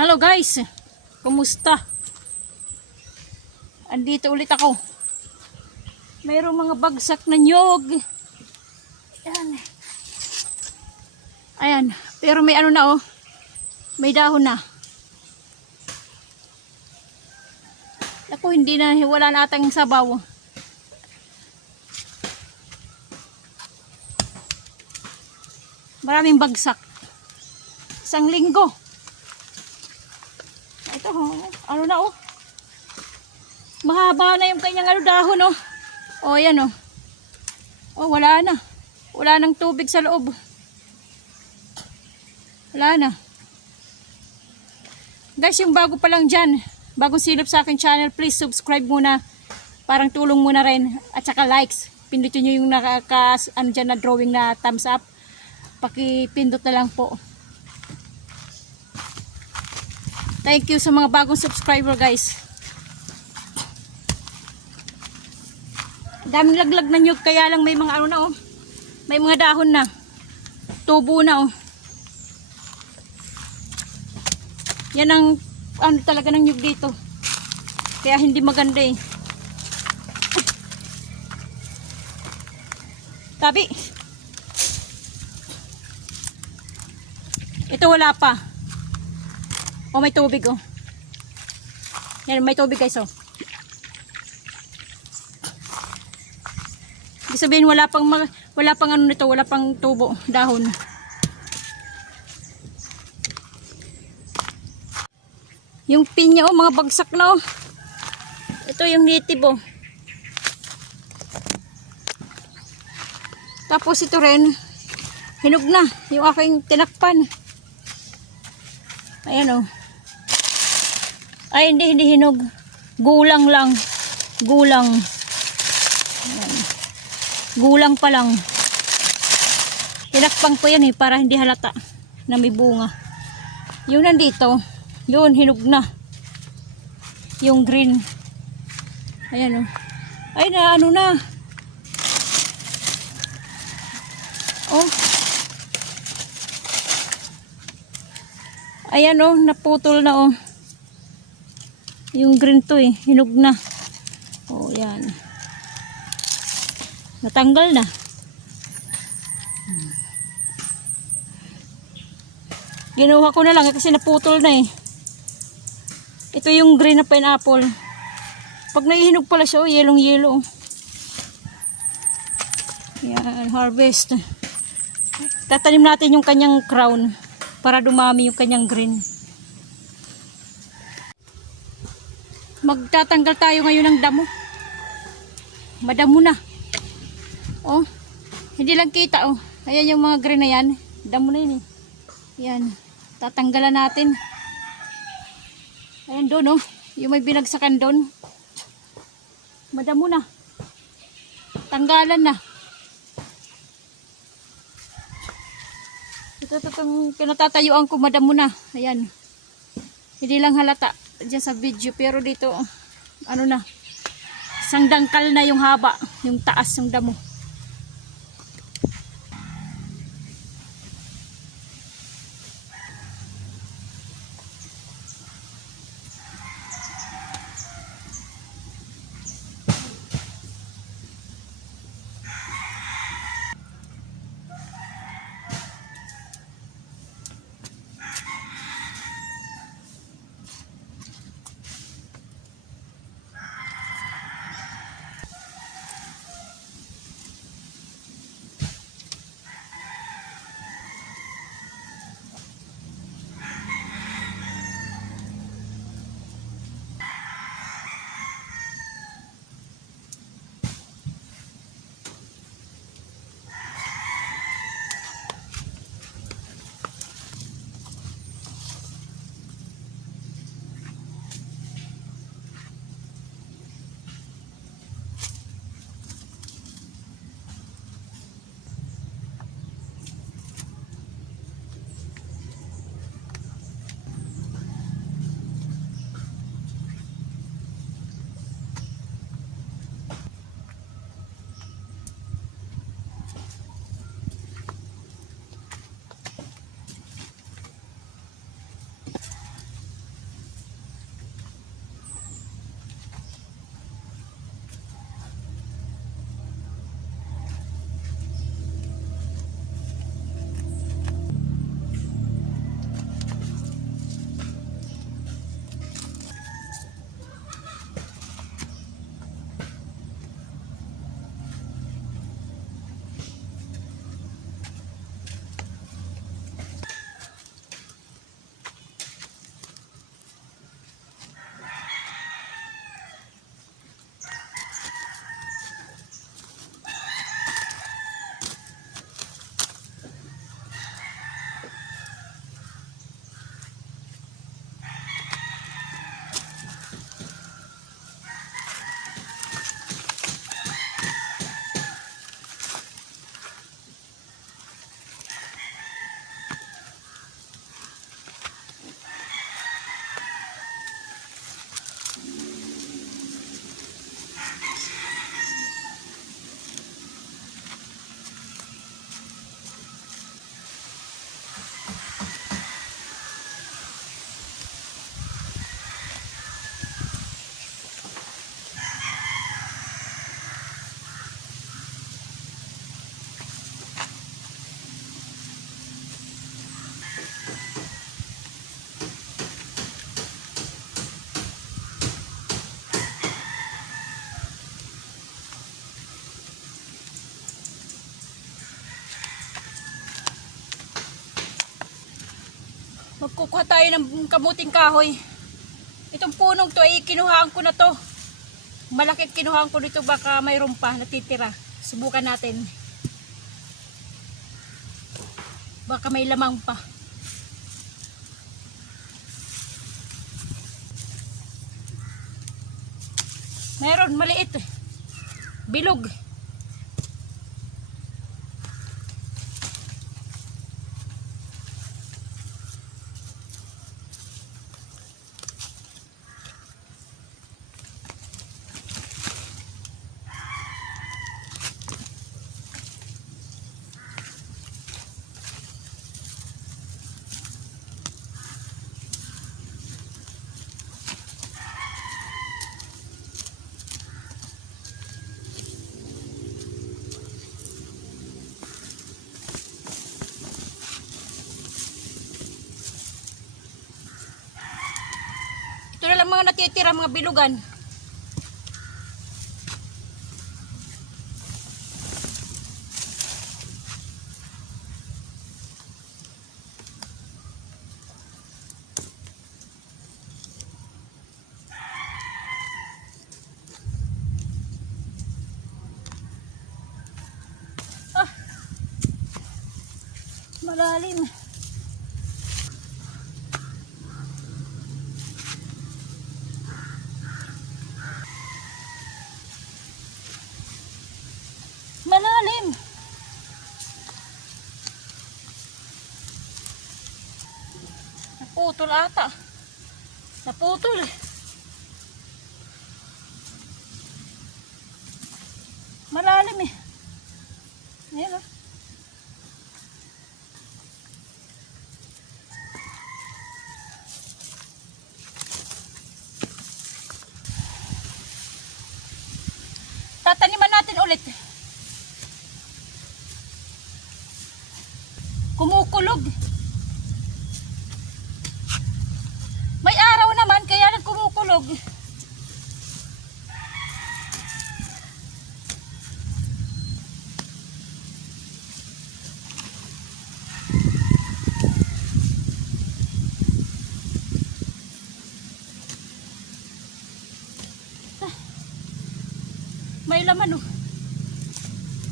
Hello guys, kumusta? Andito ulit ako. Mayroong mga bagsak na nyog. Ayan. Ayan, pero may ano na oh. May dahon na. Ako hindi na, wala na atang sabaw. Maraming bagsak. Isang linggo. Ano na oh. Mahaba na yung kanyang ano, dahon oh. Oh, yan oh. Oh, wala na. Wala nang tubig sa loob. Wala na. Guys, yung bago pa lang dyan, bagong silip sa akin channel, please subscribe muna. Parang tulong muna rin. At saka likes. Pindutin nyo yung nakaka, ano dyan na drawing na thumbs up. Pakipindot na lang po. Thank you sa mga bagong subscriber guys. Daming laglag na nyug kaya lang may mga ano na oh. May mga dahon na. Tubo na oh. Yan ang ano talaga ng nyug dito. Kaya hindi maganda eh. Tabi. Ito wala pa. Oh, may tubig oh. Yan, may tubig guys oh. Ibig sabihin wala pang wala pang ano nito, wala pang tubo, dahon. Yung pinya oh, mga bagsak na oh. Ito yung native oh. Tapos ito rin, hinog na yung aking tinakpan. Ayan oh. Ay, hindi, hindi hinog. Gulang lang. Gulang. Gulang pa lang. Tinakpang ko yan eh, para hindi halata na may bunga. Yung nandito, yun, hinog na. Yung green. Ayan oh. Ay, na ano na. Oh. Ayan oh, naputol na oh. Yung green to eh, hinog na. Oh, yan. Natanggal na. Ginuha ko na lang eh, kasi naputol na eh. Ito yung green na pineapple. Pag naihinog pala siya, oh, yelong yelo. Yan, harvest. Tatanim natin yung kanyang crown para dumami yung kanyang green. Magtatanggal tayo ngayon ng damo. Madamo na. Oh, hindi lang kita oh. Ayan yung mga green na yan. Damo na yun eh. Yan. Tatanggalan natin. Ayan doon oh. Yung may binagsakan doon. Madamo na. Tanggalan na. Ito, ito, itong kinatatayuan ko, madamo na. Ayan. Hindi lang halata dyan sa video. Pero dito, ano na. Isang dangkal na yung haba. Yung taas yung damo. Magkukuha tayo ng kamuting kahoy. Itong punong to ay kinuhaan ko na to. Malaki kinuhaan ko dito baka mayroon pa natitira. Subukan natin. Baka may lamang pa. Meron, maliit. eh. Bilog. Mga natitira, mga bilugan. Ah. Malalim. Malalim. Naputol ata. Naputol. Malalim eh. Ayan oh. Tataniman natin ulit. Kumukulog. May araw naman kaya nagkumukulog. Ah. May laman oh.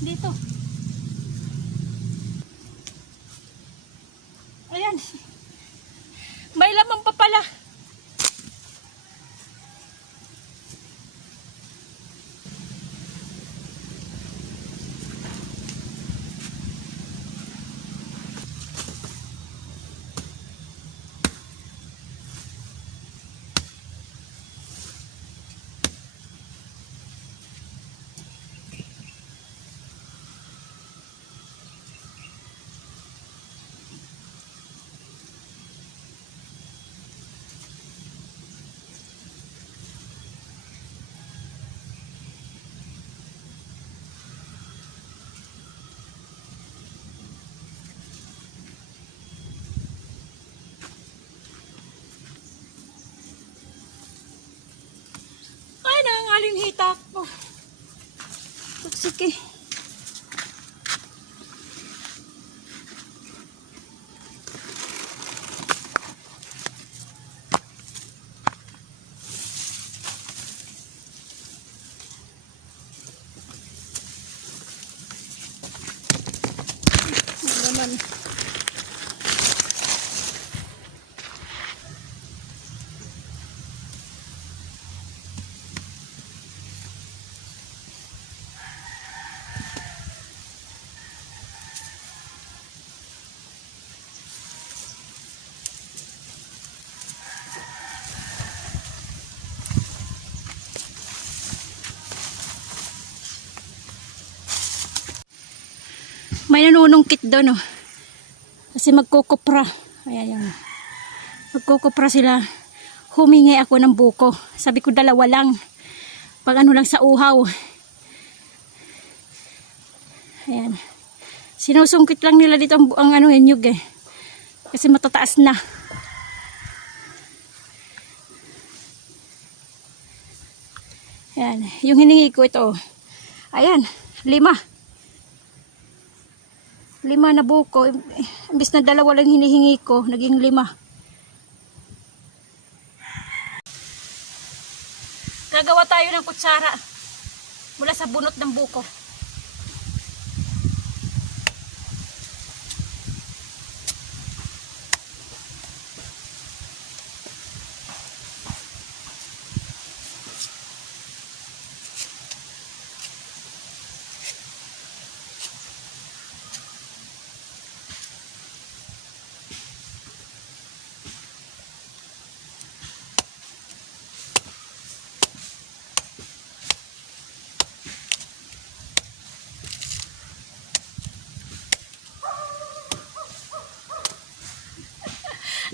Dito. Ayan. May laman pa pala. Ay, nangangaling hitak po. Sige. Naman. May nanunungkit doon, oh. Kasi magkukupra. Ayan yan. Magkukupra sila. Humingi ako ng buko. Sabi ko dalawa lang. Pag ano lang sa uhaw. Ayan. Sinusungkit lang nila dito ang, ang ano nyug eh. Kasi matataas na. Ayan. Yung hiningi ko ito. Ayan. Lima lima na buko imbis na dalawa lang hinihingi ko naging lima. Gagawa tayo ng kutsara mula sa bunot ng buko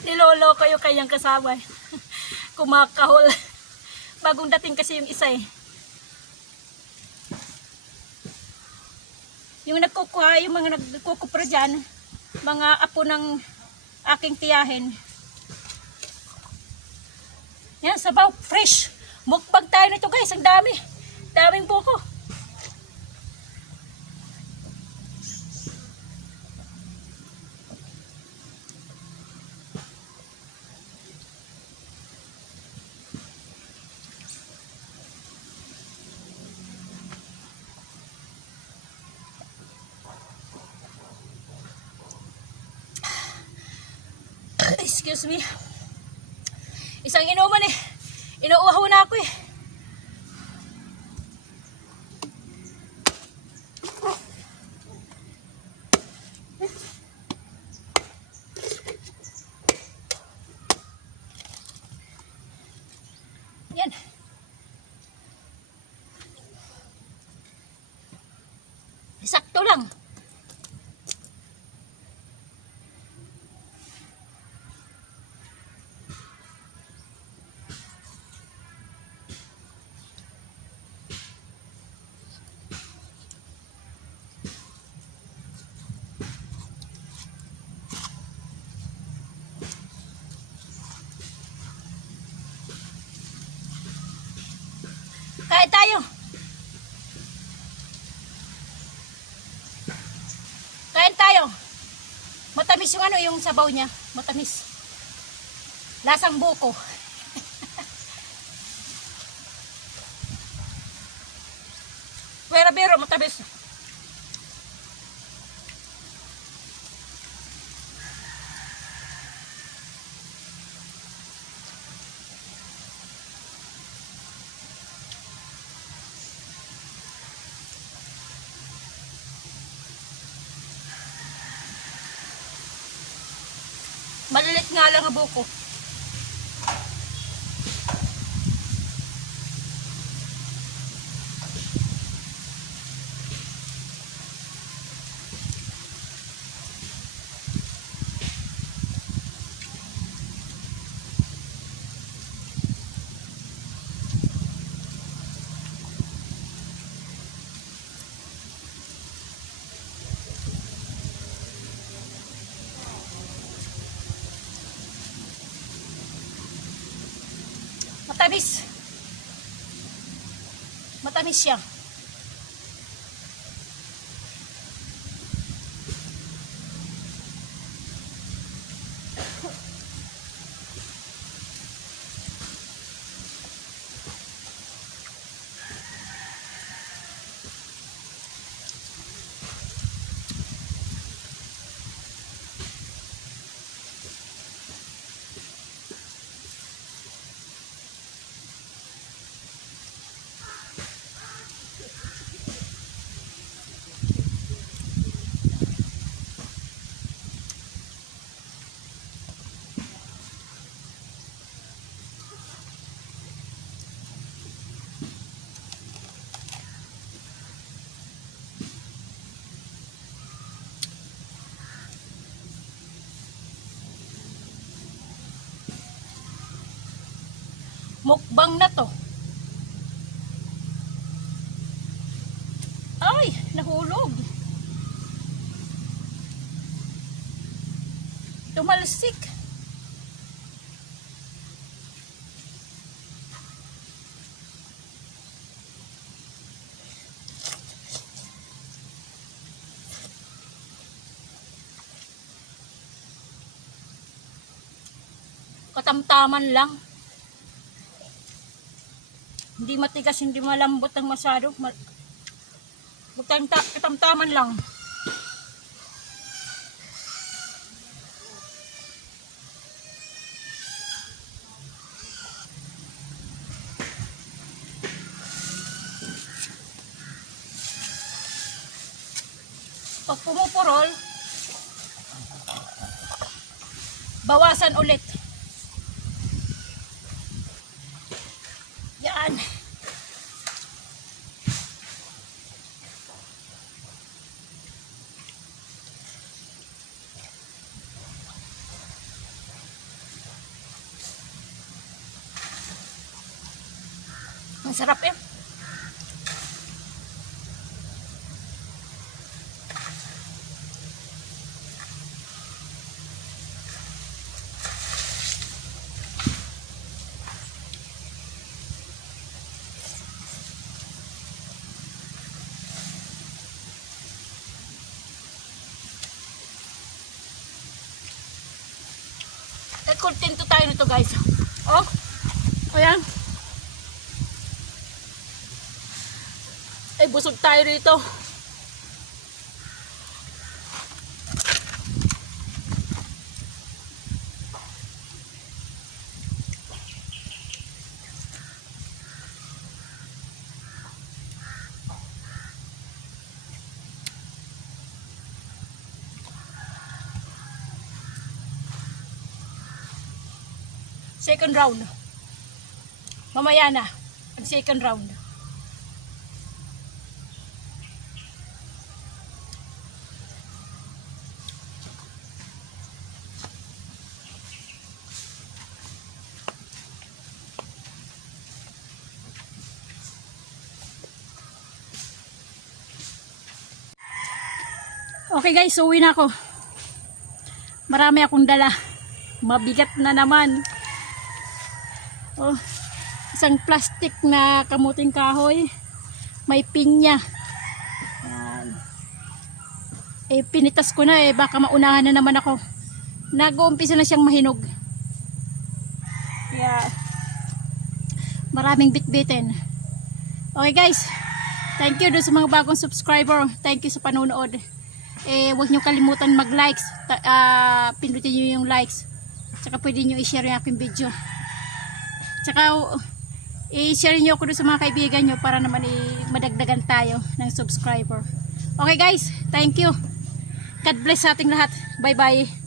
Niloloko yung kanyang kasama. Kumakahol. Bagong dating kasi yung isa eh. Yung nagkukuha, yung mga nagkukupra dyan, mga apo ng aking tiyahin. Yan, sabaw, fresh. Mukbang tayo nito guys, ang dami. Daming buko. Excuse me. Isang inuman eh. Inuuhaw na ako eh. Yan. Sakto lang. Kain tayo. Kain tayo. Matamis yung ano, yung sabaw niya. Matamis. Lasang buko. Pero pero matamis. Malilit nga lang ang buko. Matamis. Matamis siya. Mukbang na to. Ay, nahulog. Tumalsik. Katamtaman lang. Matigas, hindi malambot ang masyado. Ma Butang katamtaman lang. Pag pumupurol, bawasan ulit. Yan. Masarap eh. Eh, kontento tayo nito guys. Oh, ayan. Ay, busog tayo rito. Second round. Mamaya na. Ang second round. Okay guys, uwi na ako. Marami akong dala. Mabigat na naman. Oh, isang plastic na kamuting kahoy. May pinya. Yan. Eh, pinitas ko na eh. Baka maunahan na naman ako. Nag-uumpisa na siyang mahinog. Kaya, maraming bitbitin. Okay guys, thank you doon sa mga bagong subscriber. Thank you sa panonood. Eh, huwag nyo kalimutan mag-likes. Ta- ah, pindutin nyo yung likes. Tsaka pwede nyo i-share yung aking video. Tsaka uh, i-share nyo ako sa mga kaibigan nyo para naman madagdagan tayo ng subscriber. Okay guys, thank you. God bless sa ating lahat. Bye bye.